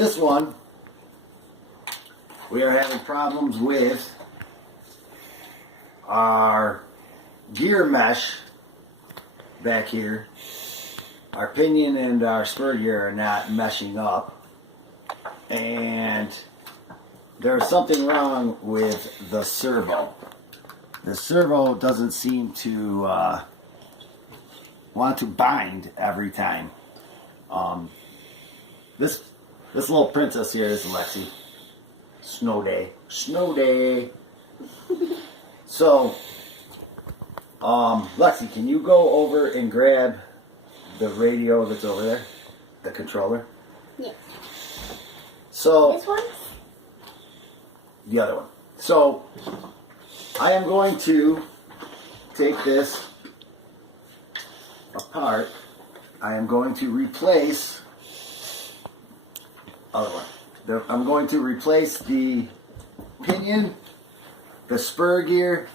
this one, we are having problems with our gear mesh back here. Our pinion and our spur gear are not meshing up, and there's something wrong with the servo. The servo doesn't seem to want to bind every time. This little princess here is Lexi. Snow day. Snow day. So, Lexi, can you go over and grab the radio that's over there? The controller? Yes. So, This one? the other one. So, I am going to take this apart. I am going to replace other one. I'm going to replace the pinion, the spur gear,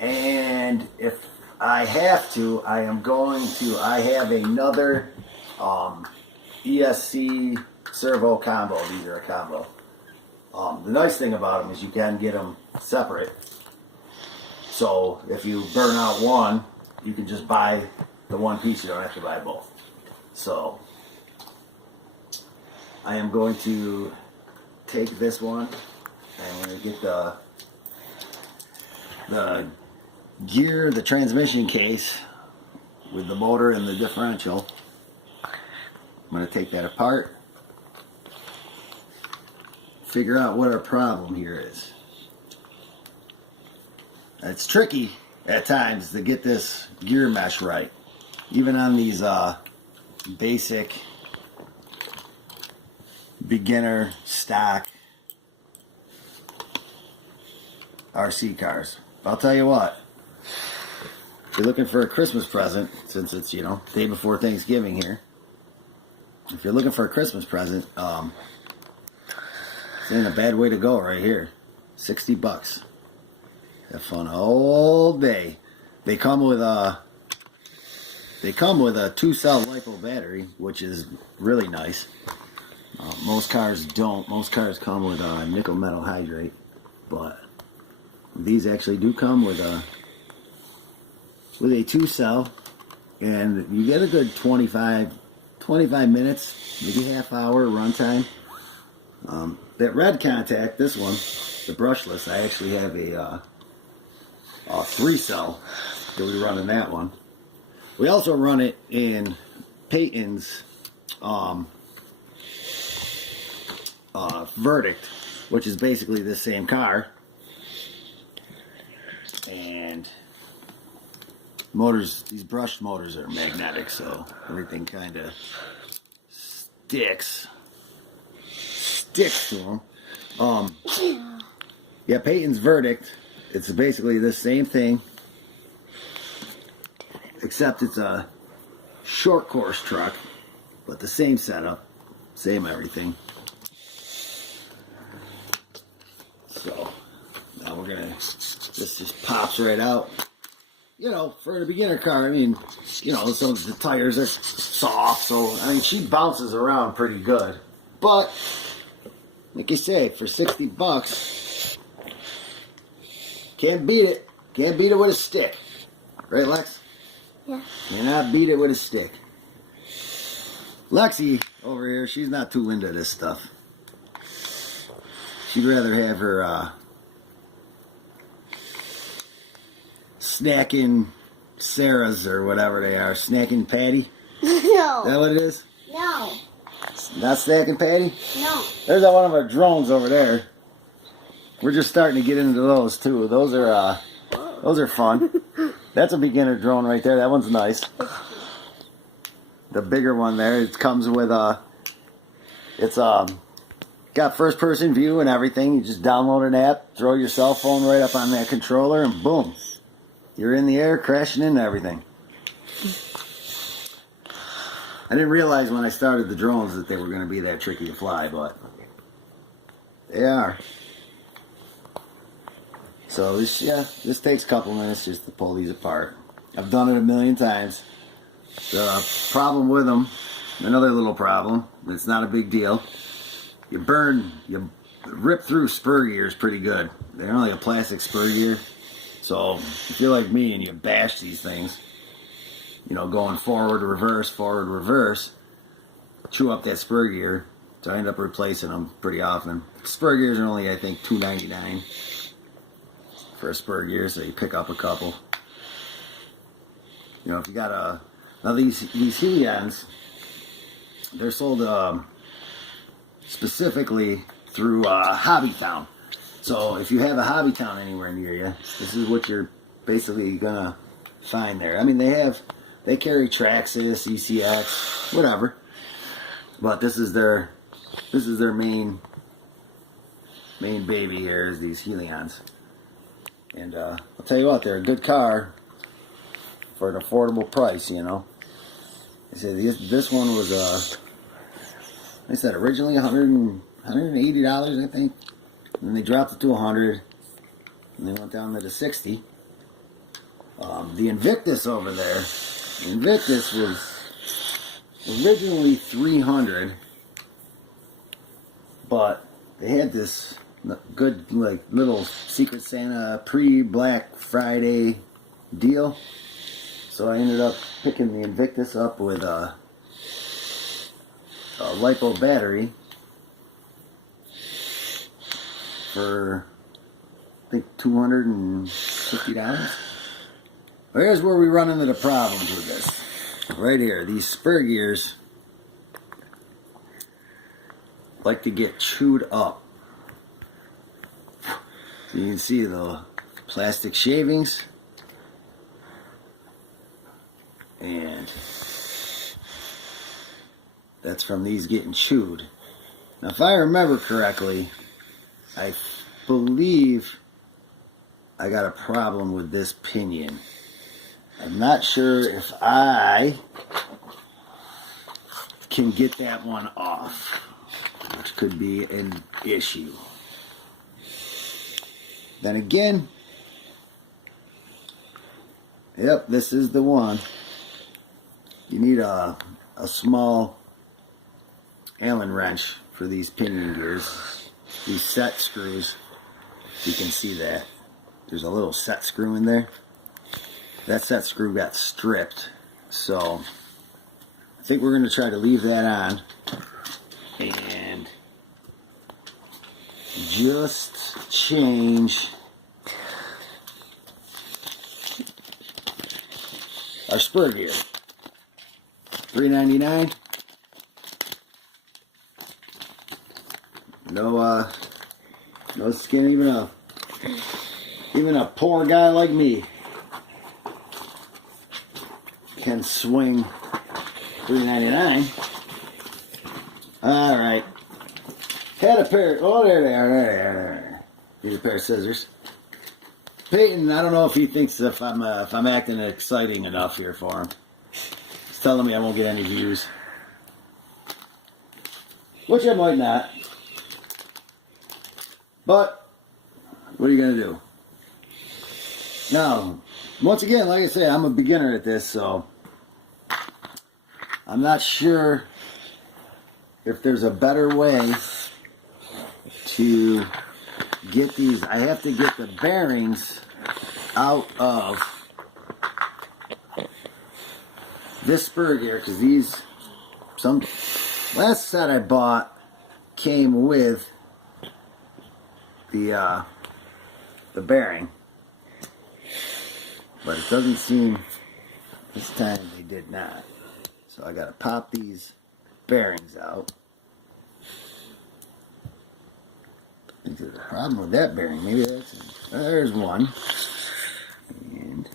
and if I have to, I have another ESC servo combo. These are a combo. The nice thing about them is you can get them separate. So if you burn out one, you can just buy the one piece. You don't have to buy both. So I am going to take this one. I'm going to get the gear, the transmission case with the motor and the differential. I'm going to take that apart. Figure out what our problem here is. It's tricky at times to get this gear mesh right. Even on these basic beginner stock RC cars. I'll tell you what, if you're looking for a Christmas present, since it's, day before Thanksgiving here, if you're looking for a Christmas present, this ain't a bad way to go right here. $60. Have fun all day. They come with a 2-cell LiPo battery, which is really nice. Most cars don't. Most cars come with a nickel metal hydrate, but these actually do come with a 2-cell, and you get a good 25 minutes, maybe half hour runtime. That red Contakt, this one, the brushless, I actually have a 3-cell that we run in that one. We also run it in Peyton's Verdict, which is basically the same car. And motors, these brushed motors are magnetic, so everything kind of sticks to them. Yeah, Peyton's Verdict, it's basically the same thing, except it's a short course truck, but the same setup, same everything. So now we're gonna, this just pops right out. For a beginner car, I mean, some of the tires are soft, so I mean she bounces around pretty good. But like you say, for $60, can't beat it. Can't beat it with a stick, right, Lex? Yeah. Cannot beat it with a stick. Lexi over here, she's not too into this stuff. She'd rather have her snacking Sarah's or whatever they are. Snacking Patty? No. Is that what it is? No. Not snacking Patty? No. There's one of our drones over there. We're just starting to get into those too. Those are fun. That's a beginner drone right there. That one's nice. The bigger one there, it comes with it's got first person view and everything. You just download an app, throw your cell phone right up on that controller, and boom, you're in the air, crashing into everything. I didn't realize when I started the drones that they were going to be that tricky to fly, but they are. So this takes a couple minutes just to pull these apart. I've done it a million times. The problem with them, another little problem, it's not a big deal, you rip through spur gears pretty good. They're only a plastic spur gear. So if you're like me and you bash these things, you know, going forward, reverse, chew up that spur gear. So I end up replacing them pretty often. Spur gears are only, I think, $2.99 for a spur gear, so you pick up a couple. You know, if you got now these Helions, they're sold specifically through Hobbytown. So if you have a Hobbytown anywhere near you, this is what you're basically gonna find there. I mean, they carry Traxxas, ECX, whatever, but this is their main baby here is these Helions. And I'll tell you what, they're a good car for an affordable price, you know. I said this one was I said originally $180, I think. And then they dropped it to $100, and they went down to the $60. The Invictus over there, the Invictus was originally $300, but they had this good like little Secret Santa pre-Black Friday deal. So I ended up picking the Invictus up with a LiPo battery for, I think, $250. Here's where we run into the problems with this. Right here, these spur gears like to get chewed up. So you can see the plastic shavings, and that's from these getting chewed. Now, if I remember correctly, I believe I got a problem with this pinion. I'm not sure if I can get that one off, which could be an issue. Then again, yep, this is the one. You need a small Allen wrench for these pinion gears. These set screws, you can see that. There's a little set screw in there. That set screw got stripped, so I think we're going to try to leave that on and just change our spur gear. $3.99. No skin, even a poor guy like me can swing $3.99. All right. Had a pair. Oh, there they are. There. Need a pair of scissors. Peyton, I don't know if he thinks if I'm acting exciting enough here for him. He's telling me I won't get any views, which I might not. But what are you gonna do? Now, once again, like I say, I'm a beginner at this, so I'm not sure if there's a better way to get these. I have to get the bearings out of this spur gear, because last set I bought came with the bearing, but it doesn't seem this time they did not. So I gotta pop these bearings out. I think there's a problem with that bearing. Maybe there's one. And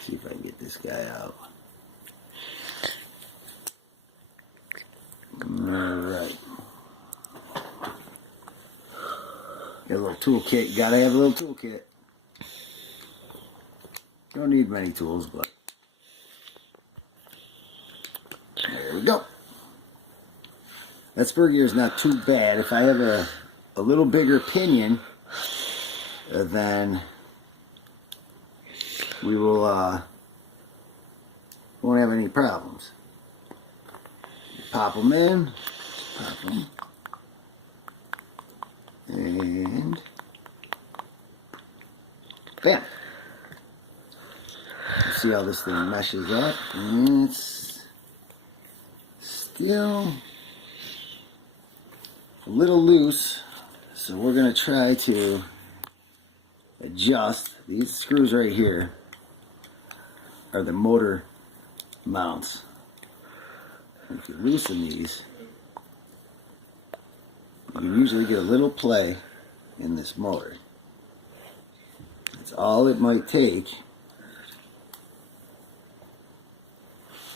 see if I can get this guy out. Alright. Got a little toolkit. Gotta have a little toolkit. Don't need many tools, but there we go. That spur gear is not too bad. If I have a little bigger pinion, then we will won't have any problems. pop them in. Pop them. And bam. See how this thing meshes up. And it's still a little loose. So we're going to try to adjust. These screws right here are the motor mounts. If you loosen these, you can usually get a little play in this motor. That's all it might take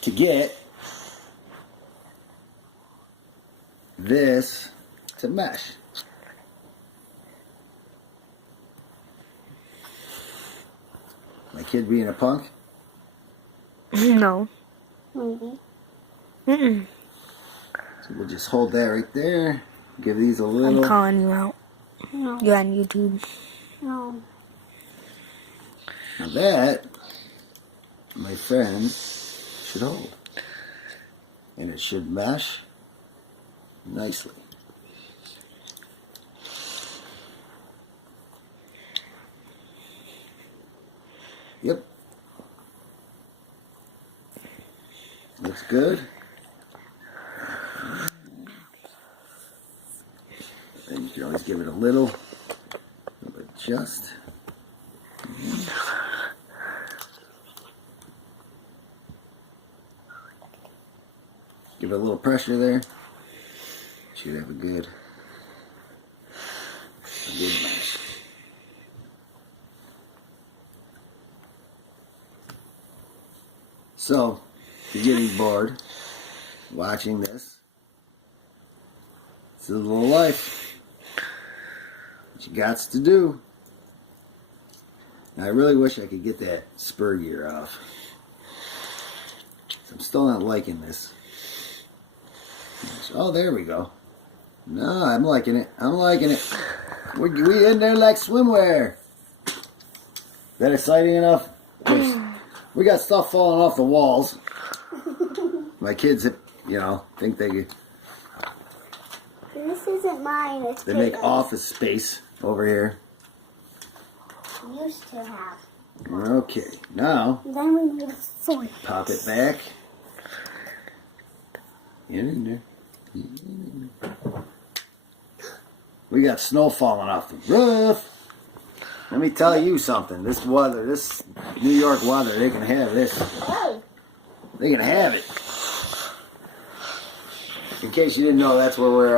to get this to mesh. My kid being a punk? No. So Mm-mm. we'll just hold that right there. Give these a little. I'm calling you out. No. You're on YouTube. No. Now that, my friends, should hold. And it should mesh nicely. Yep. Looks good. And you can always give it a little adjust. Give it a little pressure there. Should have a good mesh. So, if you're getting bored watching this, it's a little life. What you got to do. Now, I really wish I could get that spur gear off. I'm still not liking this. Oh, there we go. No, I'm liking it. I'm liking it. We in there like swimwear. That exciting enough? We got stuff falling off the walls. My kids, think they This isn't mine. It's make Caitlin's. office space over here. Used to have. Okay, now Then we made a sword. pop it back. In there. We got snow falling off the roof. Let me tell you something. This weather, this New York weather, they can have this. Hey. They can have it. In case you didn't know, that's where we're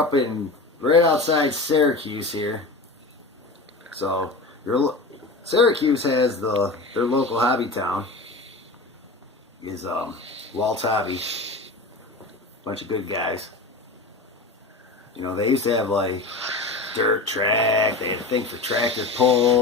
up in right outside Syracuse here. So Syracuse has their local hobby town is Walt's Hobby. Bunch of good guys. They used to have like dirt track. They had a thing for tractor pulls.